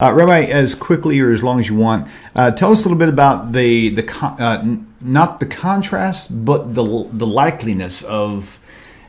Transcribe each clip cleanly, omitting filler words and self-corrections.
Rabbi, as quickly or as long as you want, tell us a little bit about not the contrast, but the likeliness of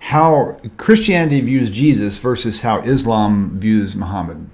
how Christianity views Jesus versus how Islam views Muhammad.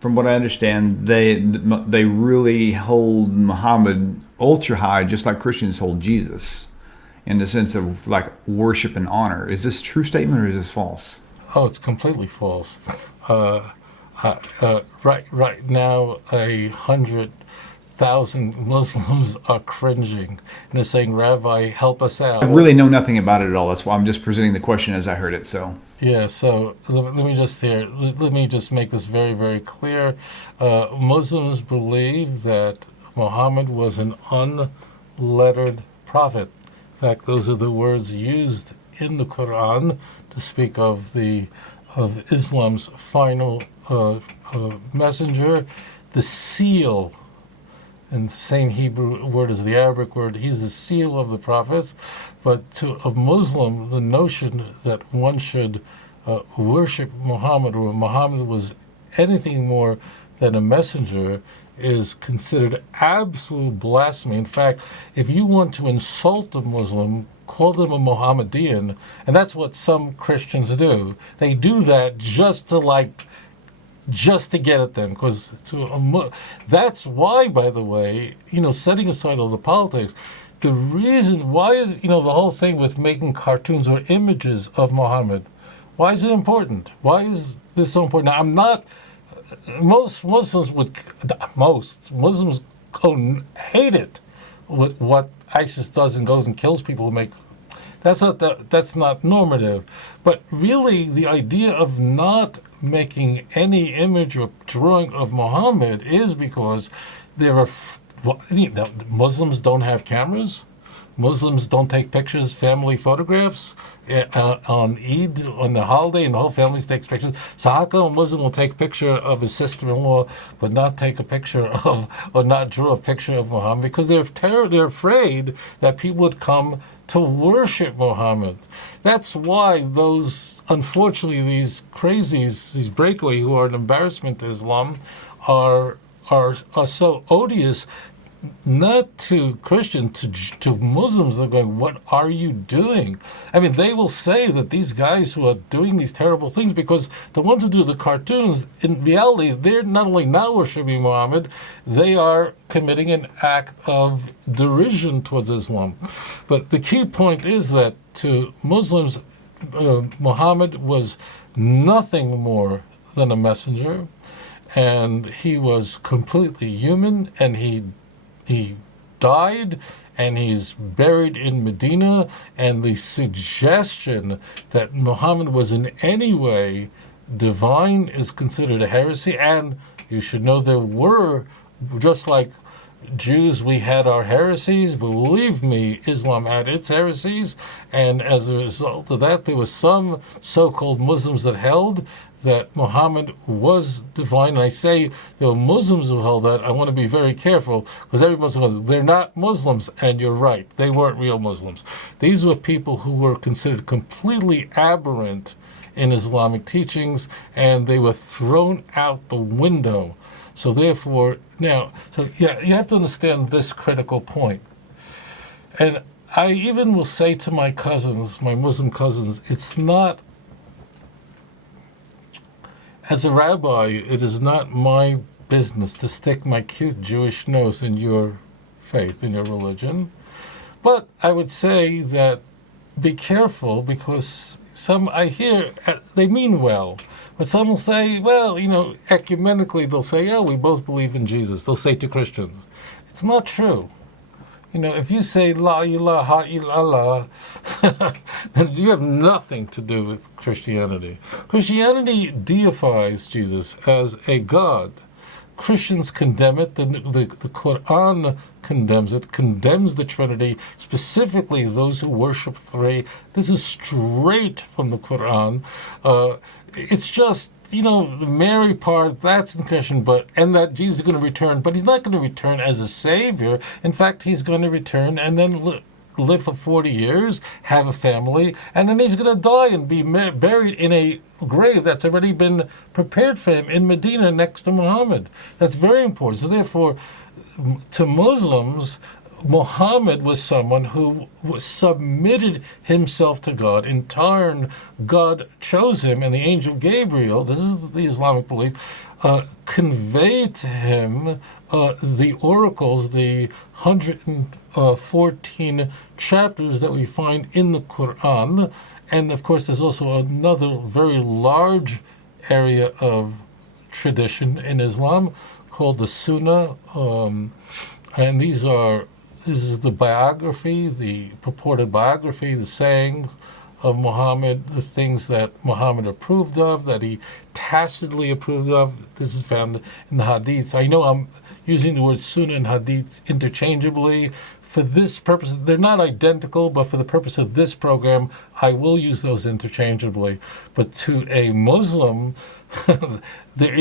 From what I understand, they really hold Muhammad ultra high, just like Christians hold Jesus, in the sense of like worship and honor. Is this a true statement or is this false? Oh, it's completely false. Right now, 100,000 Muslims are cringing and they're saying, "Rabbi, help us out." I really know nothing about it at all. That's why I'm just presenting the question as I heard it. So yeah. So let me just make this very, very clear. Muslims believe that Muhammad was an unlettered prophet. In fact, those are the words used in the Quran to speak of Islam's final messenger, the seal, and the same Hebrew word as the Arabic word. He's the seal of the prophets. But to a Muslim, the notion that one should worship Muhammad, or Muhammad was anything more than a messenger, is considered absolute blasphemy. In fact, if you want to insult a Muslim, call them a Mohammedan, and that's what some Christians do. They do that just to get at them, because that's why, by the way, setting aside all the politics, the reason why is the whole thing with making cartoons or images of Muhammad. Why is it important? Why is this so important? Now, I'm not. Most Muslims hate it. What ISIS does and goes and kills people that's not normative. But really, the idea of not making any image or drawing of Muhammad is because Muslims don't have cameras. Muslims don't take pictures, family photographs on Eid, on the holiday, and the whole family takes pictures. So how come a Muslim will take a picture of his sister-in-law, but not take a picture of, or not draw a picture of Muhammad? Because they're afraid that people would come to worship Muhammad. That's why unfortunately, these crazies, these breakaway who are an embarrassment to Islam, are so odious. Not to Christians, to Muslims. They're going, what are you doing? I mean, they will say that these guys who are doing these terrible things, because the ones who do the cartoons, in reality, they're not only not worshiping Muhammad, they are committing an act of derision towards Islam. But the key point is that to Muslims, Muhammad was nothing more than a messenger, and he was completely human, and he died, and he's buried in Medina, and the suggestion that Muhammad was in any way divine is considered a heresy. And you should know there were, just like Jews, we had our heresies. Believe me, Islam had its heresies, and as a result of that, there was some so-called Muslims that held that Muhammad was divine. And I say there were Muslims who held that. I want to be very careful, because every Muslim, they're not Muslims, and you're right, they weren't real Muslims. These were people who were considered completely aberrant in Islamic teachings, and they were thrown out the window. So therefore, you have to understand this critical point. And I even will say to my cousins, my Muslim cousins, it's not, as a rabbi, it is not my business to stick my cute Jewish nose in your faith, in your religion. But I would say that be careful, because some I hear, they mean well, but some will say, well, ecumenically, they'll say, yeah, we both believe in Jesus. They'll say to Christians. It's not true. If you say La ilaha illallah, then you have nothing to do with Christianity. Christianity deifies Jesus as a God. Christians condemn it. The Quran condemns it, condemns the Trinity, specifically those who worship three. This is straight from the Quran. It's just, the Mary part, that's in question, and that Jesus is going to return, but he's not going to return as a savior. In fact, he's going to return and then live for 40 years, have a family, and then he's going to die and be buried in a grave that's already been prepared for him in Medina next to Muhammad. That's very important. So therefore, to Muslims, Muhammad was someone who submitted himself to God. In turn, God chose him, and the angel Gabriel, this is the Islamic belief, conveyed to him the oracles, the 114 chapters that we find in the Quran. And of course, there's also another very large area of tradition in Islam called the Sunnah. And this is the biography, the purported biography, the sayings of Muhammad, the things that Muhammad approved of, that he tacitly approved of. This is found in the Hadith. I know I'm using the words Sunnah and Hadith interchangeably. For this purpose, they're not identical, but for the purpose of this program, I will use those interchangeably. But to a Muslim, there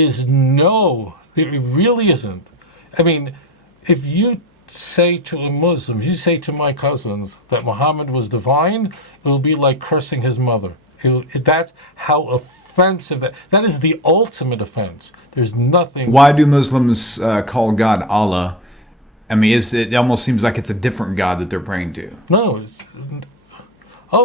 really isn't. I mean, if you say to a Muslim, if you say to my cousins that Muhammad was divine, it will be like cursing his mother. That's how offensive that is. The ultimate offense. There's nothing. Why do Muslims call God Allah? I mean, it almost seems like it's a different God that they're praying to. No,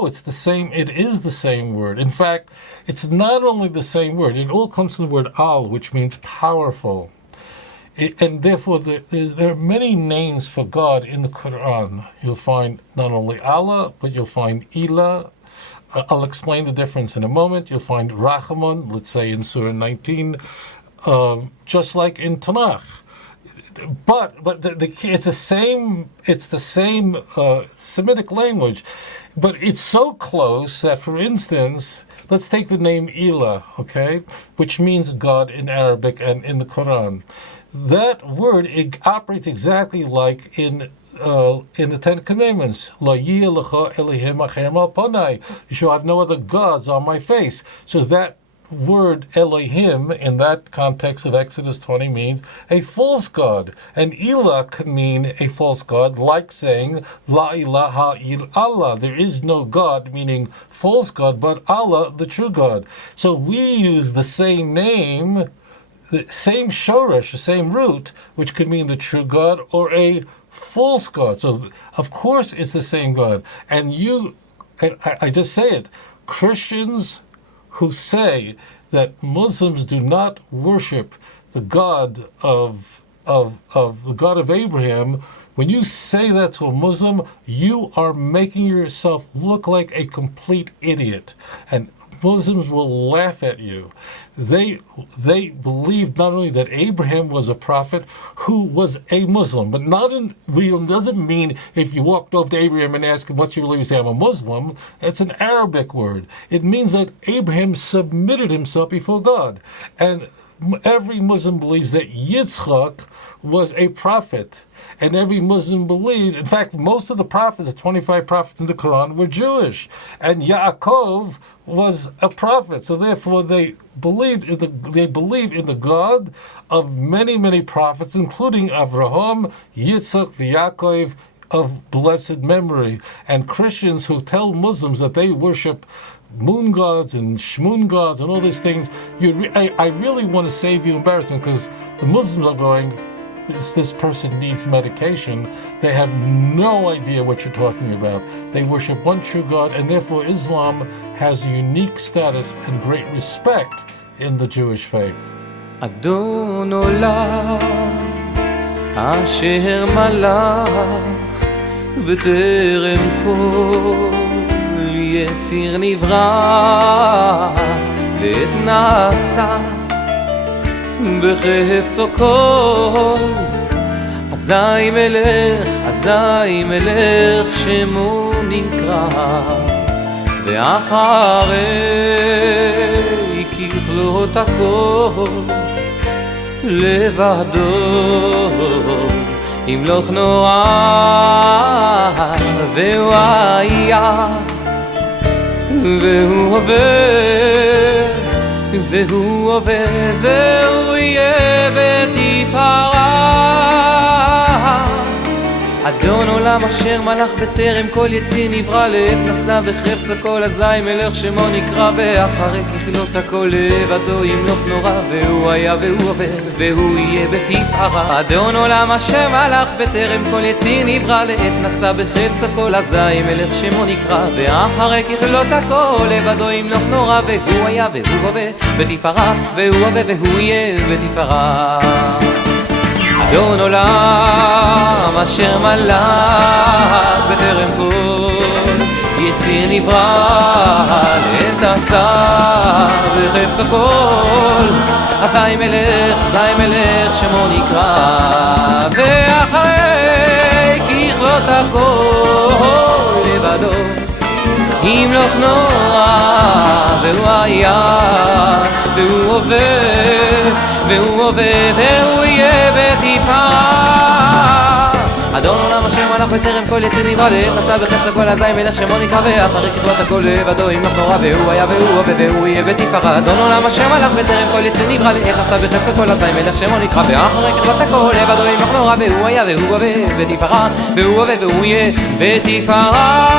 it's the same. It is the same word. In fact, it's not only the same word. It all comes from the word al, which means powerful. And therefore, there are many names for God in the Quran. You'll find not only Allah, but you'll find Ilah. I'll explain the difference in a moment. You'll find Rahman, let's say in Surah 19, just like in Tanakh. But it's the same Semitic language, but it's so close that, for instance, let's take the name Ilah, okay, which means God in Arabic and in the Quran. That word, it operates exactly like in the Ten Commandments. La lecha Elohim acher al panai. You shall have no other gods on my face. So that word Elohim in that context of Exodus 20 means a false god. And Ilah can mean a false god, like saying La ilaha illallah. There is no God, meaning false god, but Allah, the true God. So we use the same name, the same shoresh, the same root, which could mean the true God or a false God. So, of course, it's the same God. And I just say it, Christians who say that Muslims do not worship the God of the God of Abraham, when you say that to a Muslim, you are making yourself look like a complete idiot. And Muslims will laugh at you. They believed not only that Abraham was a prophet who was a Muslim, but not in real, doesn't mean if you walked over to Abraham and asked him what's your religion, say I'm a Muslim. It's an Arabic word. It means that Abraham submitted himself before God. And every Muslim believes that Yitzchak was a prophet. And every Muslim believed, in fact, most of the prophets, the 25 prophets in the Quran, were Jewish. And Yaakov was a prophet. So therefore they believe in the God of many, many prophets, including Avraham, Yitzchak, Yaakov, of blessed memory. And Christians who tell Muslims that they worship moon gods and shmoon gods and all these things, I really want to save you embarrassment, because the Muslims are going, this person needs medication. They have no idea what you're talking about. They worship one true God, and therefore Islam has unique status and great respect in the Jewish faith. Adon olam asher malach b'terem kol yetzir nivra להתנשא בחפצו כל אזי מלך שמו נקרא ואחרי ככלות הכל לבדו ימלוך נורא והוא היה והוא עובר והוא עובר והוא יהיה בתפארה אדון אדון עולם אשר מלך בטרם כל יציא נברא לעת נשא וחפץ הכל אזי מלך שמו נקרא ואחרי ככלות הכל לבדו ימלוך נורא והוא היה והוא עובר והוא יהיה בתפארה אדון עולם אשר מלך בטרם כל יציא נברא לעת נשא בחפץ הכל אזי מלך שמו נקרא ואחרי ככלות הכל לבדו ימלוך נורא והוא היה והוא עובר בתפארה והוא עובר והוא יהיה בתפארה אדון עולם אשר מלך בטרם כל יציר נברא לעת נשא בחפץ הכל אזי מלך שמו נקרא ואחרי ככלות הכל לבדו ימלוך נורא והוא היה והוא עובד והוא יהיה בתפארה אדון עולם אשר מלך בטרם כל יציר נברא לעת נשא בחפץ הכל אזי מלך שמו נקרא ואחרי ככלות הכל לבדו ימלוך נורא והוא היה והוא עובד והוא יהיה בתפארה אדון עולם אשר מלך בטרם כל יציר נברא לעת נשא בחפץ הכל אזי מלך שמו נקרא ואחרי ככלות הכל לבדו ימלוך נורא והוא היה והוא עובד בתפארה והוא עובד והוא יהיה בתפארה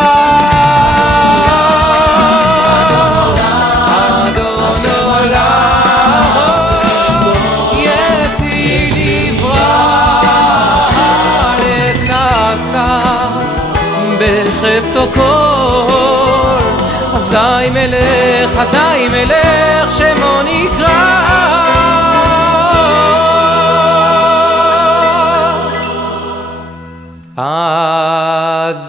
בחפצו כל אזי מלך שמו נקרא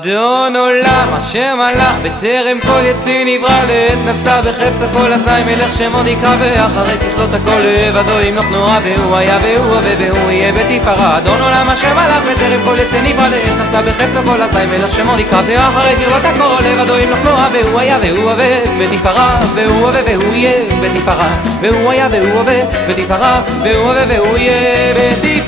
אדון עולם אשר מלך בטרם כל יציר נברא לעת נשא בחפץ הכל אזי מלך שמו נקרא ואחרי ככלות הכל לבדו ימלוך נורא והוא היה והוא עובד והוא יהיה בתפארה אדון עולם אשר מלך בטרם כל יציר נברא לעת נשא בחפץ הכל אזי מלך שמו נקרא ואחרי ככלות הכל לבדו ימלוך נורא והוא היה והוא עובד בתפארה והוא עובד והוא יהיה בתפארה והוא היה והוא עובד בתפארה והוא עובד והוא יהיה בתפארה